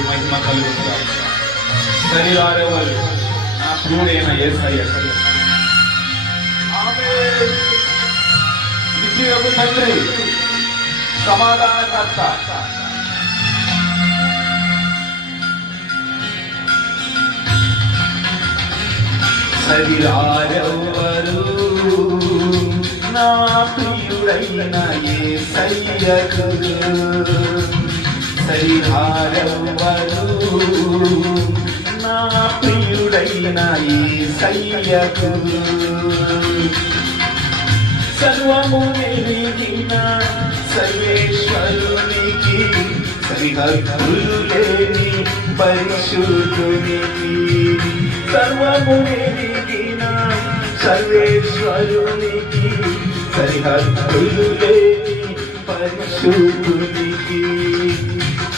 మహిమ కలుగుతుంది. శరీరారెవరు నా ప్రియుడైన యేసయ్య. ఆమేన్. నిత్యపు తండ్రి, సమాధానకర్త, శరీరారెవరు నా ప్రియుడైన యేసయ్యకు. శరీరారెవరు నా ప్రియుడైన యేసయ్యకు. సర్వము ఎరిగిన సర్వేశ్వరునికి, సరిహద్దులు లేని పరిశుద్ధునికి. సర్వము ఎరిగిన సర్వేశ్వరునికి, సరిహద్దులు లేని పరిశుద్ధునికి.